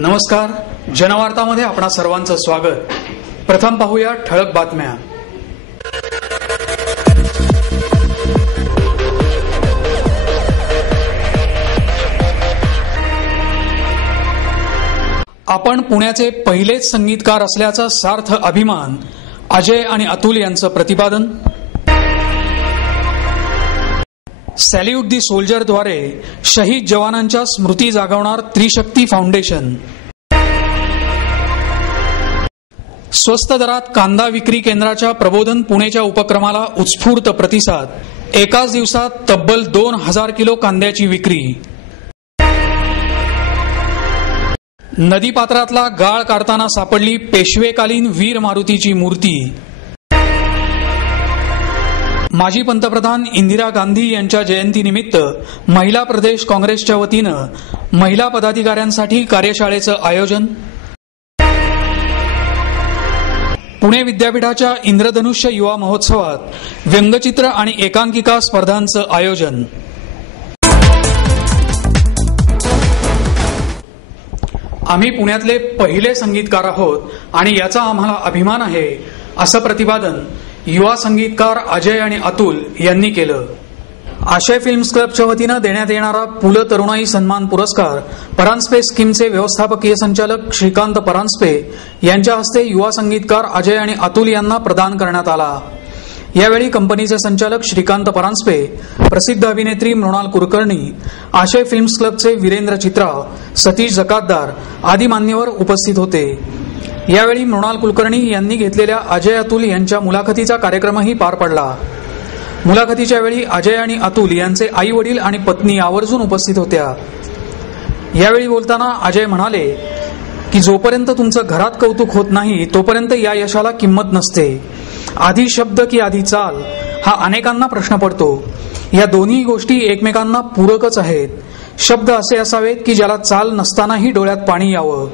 नमस्कार, जनवार्तामध्ये आपणा सर्वांचं स्वागत। प्रथम पाहूया ठळक बातम्या। आपण पुण्याचे पहिलेच संगीतकार असल्याचा सार्थ अभिमान, अजय आणि अतुल यांचं प्रतिपादन। सॅल्यूट दी सोल्जरद्वारे शहीद जवानांच्या स्मृती जागवणार त्रिशक्ती फाउंडेशन। स्वस्त दरात कांदा विक्री केंद्राच्या प्रबोधन पुणेच्या उपक्रमाला उत्स्फूर्त प्रतिसाद। एकाच दिवसात तब्बल 2000 किलो कांद्याची विक्री। नदीपात्रातला गाळ काढताना सापडली पेशवेकालीन वीर मारुतीची मूर्ती। माजी पंतप्रधान इंदिरा गांधी यांच्या जयंतीनिमित्त महिला प्रदेश काँग्रेसच्या वतीनं महिला पदाधिकाऱ्यांसाठी कार्यशाळेचं आयोजन। पुणे विद्यापीठाच्या इंद्रधनुष्य युवा महोत्सवात व्यंगचित्र आणि एकांकिका स्पर्धांचं आयोजन। आम्ही पुण्यातले पहिले संगीतकार आहोत आणि याचा आम्हाला अभिमान आहे, असं प्रतिपादन युवा संगीतकार अजय आणि अतुल यांनी केलं। आशय फिल्म्स क्लबच्या वतीनं देण्यात येणारा पु ल तरुणाई सन्मान पुरस्कार परांजपे स्कीमचे व्यवस्थापकीय संचालक श्रीकांत परांजपे यांच्या हस्ते युवा संगीतकार अजय आणि अतुल यांना प्रदान करण्यात आला। यावेळी कंपनीचे संचालक श्रीकांत परांजपे, प्रसिद्ध अभिनेत्री मृणाल कुलकर्णी, आशय फिल्म्स क्लबचे वीरेंद्र चित्राव, सतीश जकातदार आदी मान्यवर उपस्थित होते। यावेळी मृणाल कुलकर्णी यांनी घेतलेल्या अजय अतुल यांच्या मुलाखतीचा कार्यक्रमही पार पडला। मुलाखतीच्या वेळी अजय आणि अतुल यांचे आई वडील आणि पत्नी आवर्जून उपस्थित होत्या। यावेळी बोलताना अजय म्हणाले की जोपर्यंत तुमचं घरात कौतुक होत नाही तोपर्यंत या यशाला किंमत नसते। आधी शब्द की आधी चाल हा अनेकांना प्रश्न पडतो। या दोन्ही गोष्टी एकमेकांना पूरकच आहेत। शब्द असे असावेत की ज्याला चाल नसतानाही डोळ्यात पाणी यावं।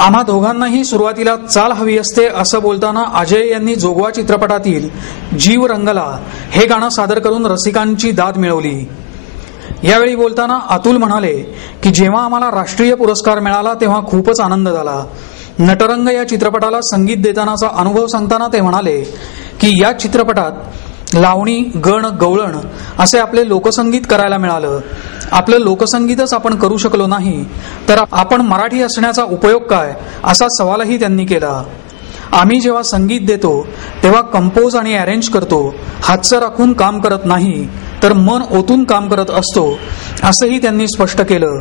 आम्हा दोघांनाही सुरुवातीला चाल हवी असते, असं बोलताना अजय यांनी जोगवा चित्रपटातील जीव रंगला हे गाणं सादर करून रसिकांची दाद मिळवली। यावेळी बोलताना अतुल म्हणाले की जेव्हा आम्हाला राष्ट्रीय पुरस्कार मिळाला तेव्हा खूपच आनंद झाला। नटरंग या चित्रपटाला संगीत देतानाचा अनुभव सांगताना ते म्हणाले की या चित्रपटात लावणी, गण, गवळण असे आपले लोकसंगीत करायला मिळालं। आपलं लोकसंगीतच आपण करू शकलो नाही तर आपण मराठी असण्याचा उपयोग काय, असा सवालही त्यांनी केला। आम्ही जेव्हा संगीत देतो तेव्हा कंपोज आणि अरेंज करतो, हातचं राखून काम करत नाही तर मन ओतून काम करत असतो, असंही त्यांनी स्पष्ट केलं।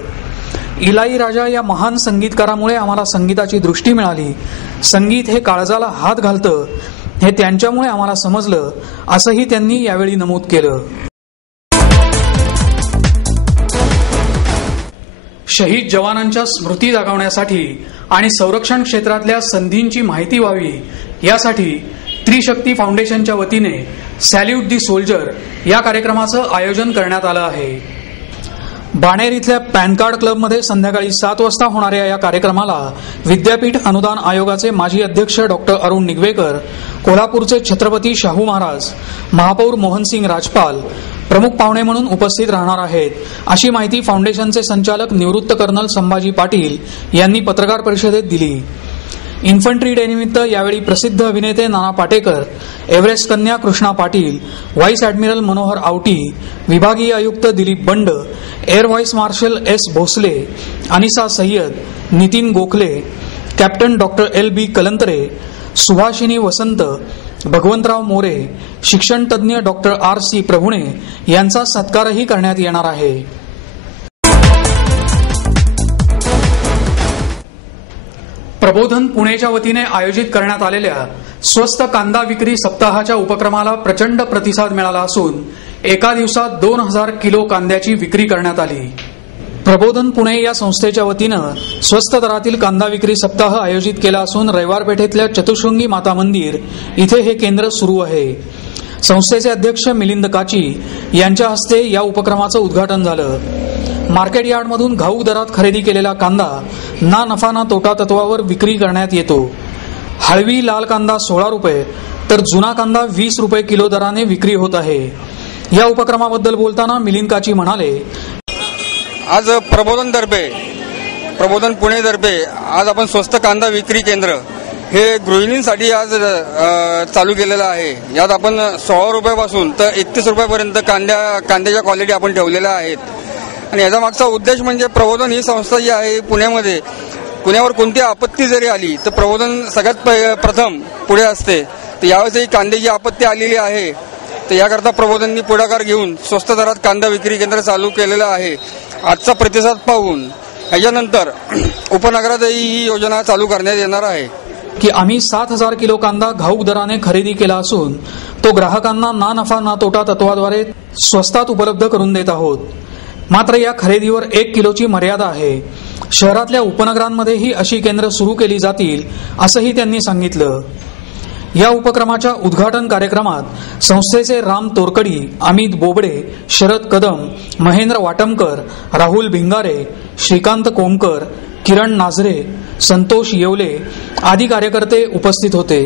इलाईराजा या महान संगीतकारामुळे आम्हाला संगीताची दृष्टी मिळाली। संगीत हे काळजाला हात घालतं हे त्यांच्यामुळे आम्हाला समजलं, असंही त्यांनी यावेळी नमूद केलं। शहीद जवानांच्या स्मृती जागवण्यासाठी आणि संरक्षण क्षेत्रातल्या संधींची माहिती व्हावी यासाठी त्रिशक्ती फाउंडेशनच्या वतीने सॅल्यूट दी सोल्जर या कार्यक्रमाचं आयोजन करण्यात आलं आहे। बाणेर इथल्या पॅन कार्ड क्लबमध्ये संध्याकाळी 7 वाजता होणाऱ्या या कार्यक्रमाला विद्यापीठ अनुदान आयोगाचे माजी अध्यक्ष डॉक्टर अरुण निगवेकर, कोल्हापूरचे छत्रपती शाहू महाराज, महापौर मोहनसिंग राजपाल प्रमुख पाहुणे म्हणून उपस्थित राहणार आहेत, अशी माहिती फाउंडेशनचे संचालक निवृत्त कर्नल संभाजी पाटील यांनी पत्रकार परिषदेत दिली। इन्फंट्री डे निमित्त यावेळी प्रसिद्ध अभिनेते नाना पाटेकर, एव्हरेस्ट कन्या कृष्णा पाटील, व्हाईस ॲडमिरल मनोहर आवटी, विभागीय आयुक्त Dilip Band, air vice marshal S Bhosale, Anisa Sayyad, Nitin Gokhale, captain doctor LB Kalantare, Subhashini Vasant, Bhagwantrao More, शिक्षण तज्ज्ञ डॉक्टर RC प्रभुणे यांचा सत्कारही करण्यात येणार आहे। प्रबोधन पुणेच्या वतीने आयोजित करण्यात आलेल्या स्वस्त कांदा विक्री सप्ताहाच्या उपक्रमाला प्रचंड प्रतिसाद मिळाला असून एका दिवसात 2000 किलो कांद्याची विक्री करण्यात आली। प्रबोधन पुणे या संस्थेच्या वतीनं स्वस्त दरातील कांदा विक्री सप्ताह आयोजित केला असून रविवार पेठेतल्या चतुशृंगी माता मंदिर इथे हे केंद्र सुरू आहे। संस्थेचे अध्यक्ष मिलिंद काची यांच्या हस्ते या उपक्रमाचं उद्घाटन झालं। मार्केट यार्डमधून घाऊक दरात खरेदी केलेला कांदा ना नफा ना तोटा तत्वावर विक्री करण्यात येतो। हळवी लाल कांदा 16 रुपये तर जुना कांदा 20 रुपये किलो दराने विक्री होत आहे। या उपक्रमाबद्दल बोलताना मिलिंद काची म्हणाले, आज प्रबोधन तर्फे प्रबोधन पुणेतर्फे आज आपण स्वस्त कांदा विक्री केंद्र हे गृहिणींसाठी आज चालू केलेलं आहे। यात आपण 16 रुपयापासून तर 31 रुपयापर्यंत कांद्याच्या क्वालिटी आपण ठेवलेल्या आहेत। आणि याचा मागचा उद्देश म्हणजे प्रबोधन ही संस्था जी आहे पुण्यामध्ये, पुण्यावर कोणती आपत्ती जरी आली तर प्रबोधन सगळ्यात प्रथम पुढे असते। तर यावेळी कांद्याची आपत्ती आलेली आहे, तर याकरता प्रबोधननी पुढाकार घेऊन स्वस्त दरात कांदा विक्री केंद्र चालू केलेलं आहे। आजचा प्रतिसाद पाहून याच्यानंतर उपनगरातही ही योजना चालू करण्यात येणार आहे की आम्ही 7,000 किलो कांदा घाऊक दराने खरेदी केला असून तो ग्राहकांना ना नफा ना तोटा तत्वाद्वारे स्वस्तात उपलब्ध करून देत आहोत। मात्र या खरेदीवर 1 किलोची मर्यादा आहे। शहरातल्या उपनगरांमध्येही अशी केंद्र सुरू केली जातील असंही त्यांनी सांगितलं। या उपक्रमाच्या उद्घाटन कार्यक्रमात संस्थेचे राम तोरकडी, अमित बोबडे, शरद कदम, महेंद्र वाटमकर, राहुल भिंगारे, श्रीकांत कोमकर, किरण नाझरे, संतोष येवले आदी कार्यकर्ते उपस्थित होते।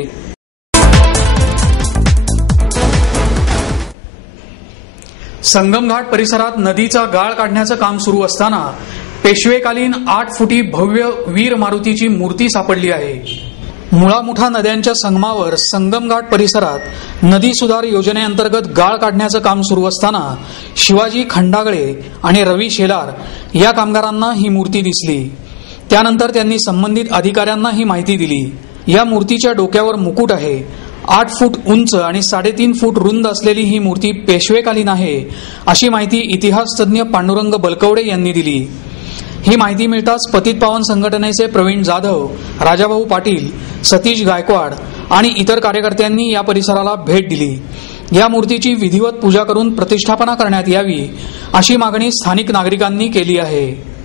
संगमघाट परिसरात नदीचा गाळ काढण्याचं काम सुरू असताना पेशवेकालीन 8 फुटी भव्य वीर मारुतीची मूर्ती सापडली आहे। मुळा मुठा नद्यांच्या संगमावर संगमघाट परिसरात नदी सुधार योजनेअंतर्गत गाळ काढण्याचं काम सुरू असताना शिवाजी खंडागळे आणि रवी शेलार या कामगारांना ही मूर्ती दिसली। त्यानंतर त्यांनी संबंधित अधिकाऱ्यांना ही माहिती दिली। या मूर्तीच्या डोक्यावर मुकुट आहे। 8 फूट उंच आणि 3.5 फूट रुंद असलेली ही मूर्ती पेशवेकालीन आहे, अशी माहिती इतिहासतज्ञ पांडुरंग बलकवडे यांनी दिली। ही माहिती मिळताच पतित पावन संघटनेचे प्रवीण जाधव, राजाभाऊ पाटील, सतीश गायकवाड आणि इतर कार्यकर्त्यांनी या परिसराला भेट दिली। या मूर्तीची विधिवत पूजा करून प्रतिष्ठापना करण्यात यावी अशी मागणी स्थानिक नागरिकांनी केली आहे।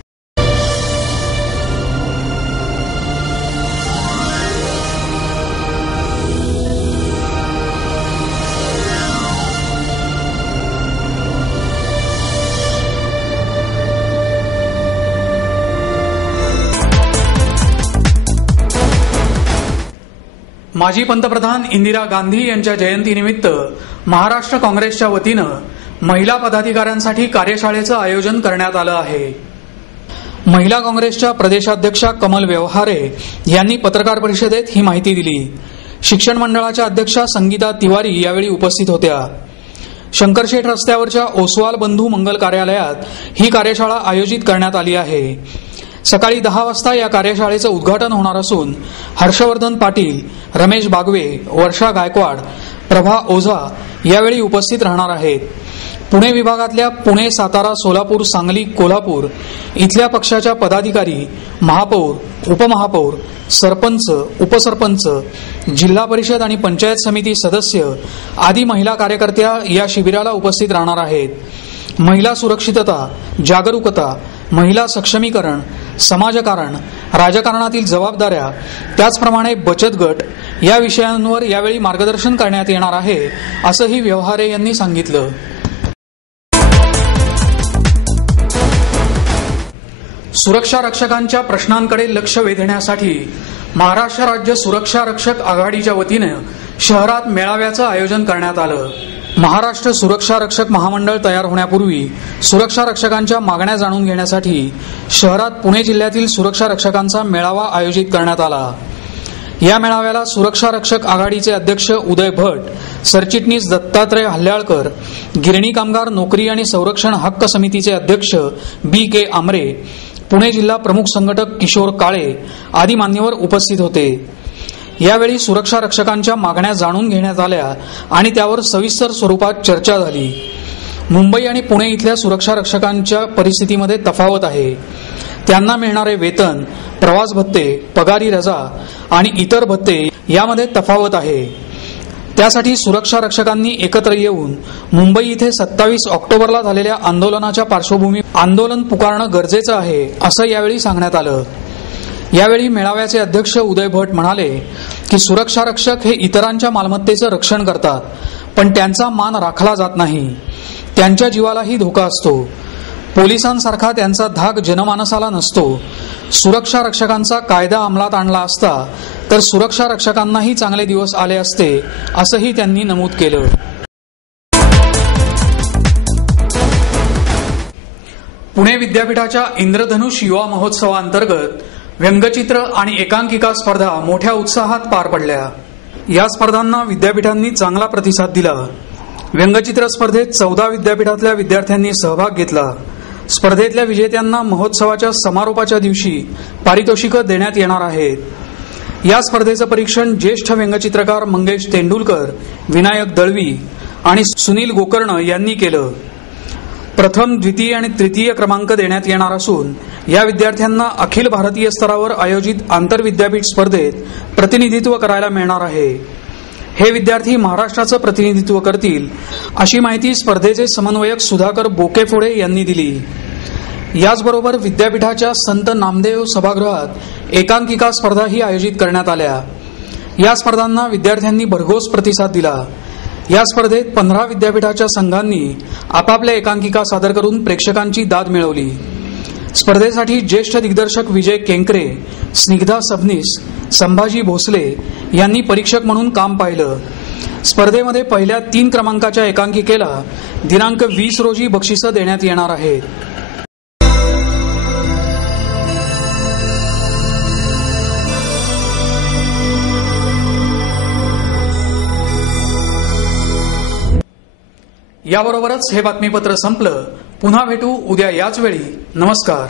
माजी पंतप्रधान इंदिरा गांधी यांच्या जयंतीनिमित्त महाराष्ट्र काँग्रेसच्या वतीनं महिला पदाधिकाऱ्यांसाठी कार्यशाळेचं आयोजन करण्यात आलं आहे। महिला काँग्रेसच्या प्रदेशाध्यक्षा कमल व्यवहारे यांनी पत्रकार परिषदेत ही माहिती दिली। शिक्षण मंडळाच्या अध्यक्षा संगीता तिवारी यावेळी उपस्थित होत्या। शंकरशेठ रस्त्यावरच्या ओसवाल बंधू मंगल कार्यालयात ही कार्यशाळा आयोजित करण्यात आली आहे। सकाळी 10 वाजता या कार्यशाळेचं उद्घाटन होणार असून हर्षवर्धन पाटील, रमेश बागवे, वर्षा गायकवाड, प्रभा ओझा यावेळी उपस्थित राहणार आहेत। पुणे विभागातल्या पुणे, सातारा, सोलापूर, सांगली, कोल्हापूर इथल्या पक्षाच्या पदाधिकारी, महापौर, उपमहापौर, सरपंच, उपसरपंच, जिल्हा परिषद आणि पंचायत समिती सदस्य आदी महिला कार्यकर्त्या या शिबिराला उपस्थित राहणार आहेत। महिला सुरक्षितता, जागरूकता, महिला सक्षमीकरण, समाजकारण, राजकारणातील जबाबदाऱ्या, त्याचप्रमाणे बचत गट या विषयांवर यावेळी मार्गदर्शन करण्यात येणार आहे, असंही व्यवहारे यांनी सांगितलं। सुरक्षा रक्षकांच्या प्रश्नांकडे लक्ष वेधण्यासाठी महाराष्ट्र राज्य सुरक्षा रक्षक आघाडीच्या वतीनं शहरात मेळाव्याचं आयोजन करण्यात आलं। महाराष्ट्र सुरक्षा रक्षक महामंडळ तयार होण्यापूर्वी सुरक्षा रक्षकांच्या मागण्या जाणून घेण्यासाठी शहरात पुणे जिल्ह्यातील सुरक्षा रक्षकांचा मेळावा आयोजित करण्यात आला। या मेळाव्याला सुरक्षा रक्षक आघाडीचे अध्यक्ष उदय भट, सरचिटणीस दत्तात्रय हल्याळकर, गिरणी कामगार नोकरी आणि संरक्षण हक्क समितीचे अध्यक्ष BK आमरे, पुणे जिल्हा प्रमुख संघटक किशोर काळे आदी मान्यवर उपस्थित होते। यावेळी सुरक्षा रक्षकांच्या मागण्या जाणून घेण्यात आल्या आणि त्यावर सविस्तर स्वरूपात चर्चा झाली। मुंबई आणि पुणे इथल्या सुरक्षा रक्षकांच्या परिस्थितीमध्ये तफावत आहे। त्यांना मिळणारे वेतन, प्रवास भत्ते, पगारी रजा आणि इतर भत्ते यामध्ये तफावत आहे। त्यासाठी सुरक्षा रक्षकांनी एकत्र येऊन मुंबई इथे 27 ऑक्टोबरला झालेल्या आंदोलनाच्या पार्श्वभूमीवर आंदोलन पुकारणं गरजेचं आहे, असं यावेळी सांगण्यात आलं। यावेळी मेळाव्याचे अध्यक्ष उदय भट म्हणाले की सुरक्षा रक्षक हे इतरांच्या मालमत्तेचं रक्षण करतात, पण त्यांचा मान राखला जात नाही। त्यांच्या जीवालाही धोका असतो। पोलिसांसारखा त्यांचा धाक जनमानसाला नसतो। सुरक्षा रक्षकांचा कायदा अंमलात आणला असता तर सुरक्षा रक्षकांनाही चांगले दिवस आले असते, असंही त्यांनी नमूद केलं। पुणे विद्यापीठाच्या इंद्रधनुष युवा महोत्सवाअंतर्गत व्यंगचित्र आणि एकांकिका स्पर्धा मोठ्या उत्साहात पार पडल्या। या स्पर्धांना विद्यापीठांनी चांगला प्रतिसाद दिला। व्यंगचित्र स्पर्धेत 14 विद्यापीठातल्या विद्यार्थ्यांनी सहभाग घेतला। स्पर्धेतल्या विजेत्यांना महोत्सवाच्या समारोपाच्या दिवशी पारितोषिकं देण्यात येणार आहेत। या स्पर्धेचं परीक्षण ज्येष्ठ व्यंगचित्रकार मंगेश तेंडुलकर, विनायक दळवी आणि सुनील गोकर्ण यांनी केलं। प्रथम, द्वितीय आणि तृतीय क्रमांक देण्यात येणार असून या विद्यार्थ्यांना अखिल भारतीय स्तरावर आयोजित आंतरविद्यापीठ स्पर्धेत प्रतिनिधित्व करायला मिळणार आहे। हे विद्यार्थी महाराष्ट्राचं प्रतिनिधित्व करतील, अशी माहिती स्पर्धेचे समन्वयक सुधाकर बोकेफोडे यांनी दिली। याचबरोबर विद्यापीठाच्या संत नामदेव सभागृहात एकांकिका स्पर्धाही आयोजित करण्यात आल्या। या स्पर्धांना विद्यार्थ्यांनी भरघोस प्रतिसाद दिला। या स्पर्धेत 15 विद्यापीठाच्या संघांनी आपापल्या एकांकिका सादर करून प्रेक्षकांची दाद मिळवली। स्पर्धेसाठी ज्येष्ठ दिग्दर्शक विजय केंकरे, स्निग्धा सबनीस, संभाजी भोसले यांनी परीक्षक म्हणून काम पाहिलं। स्पर्धेमध्ये पहिल्या 3 क्रमांकाच्या एकांकिकेला दिनांक 20 रोजी बक्षिसं देण्यात येणार आहेत। याबरोबरच हे बातमीपत्र संपलं। पुन्हा भेटू उद्या याच वेळी। नमस्कार।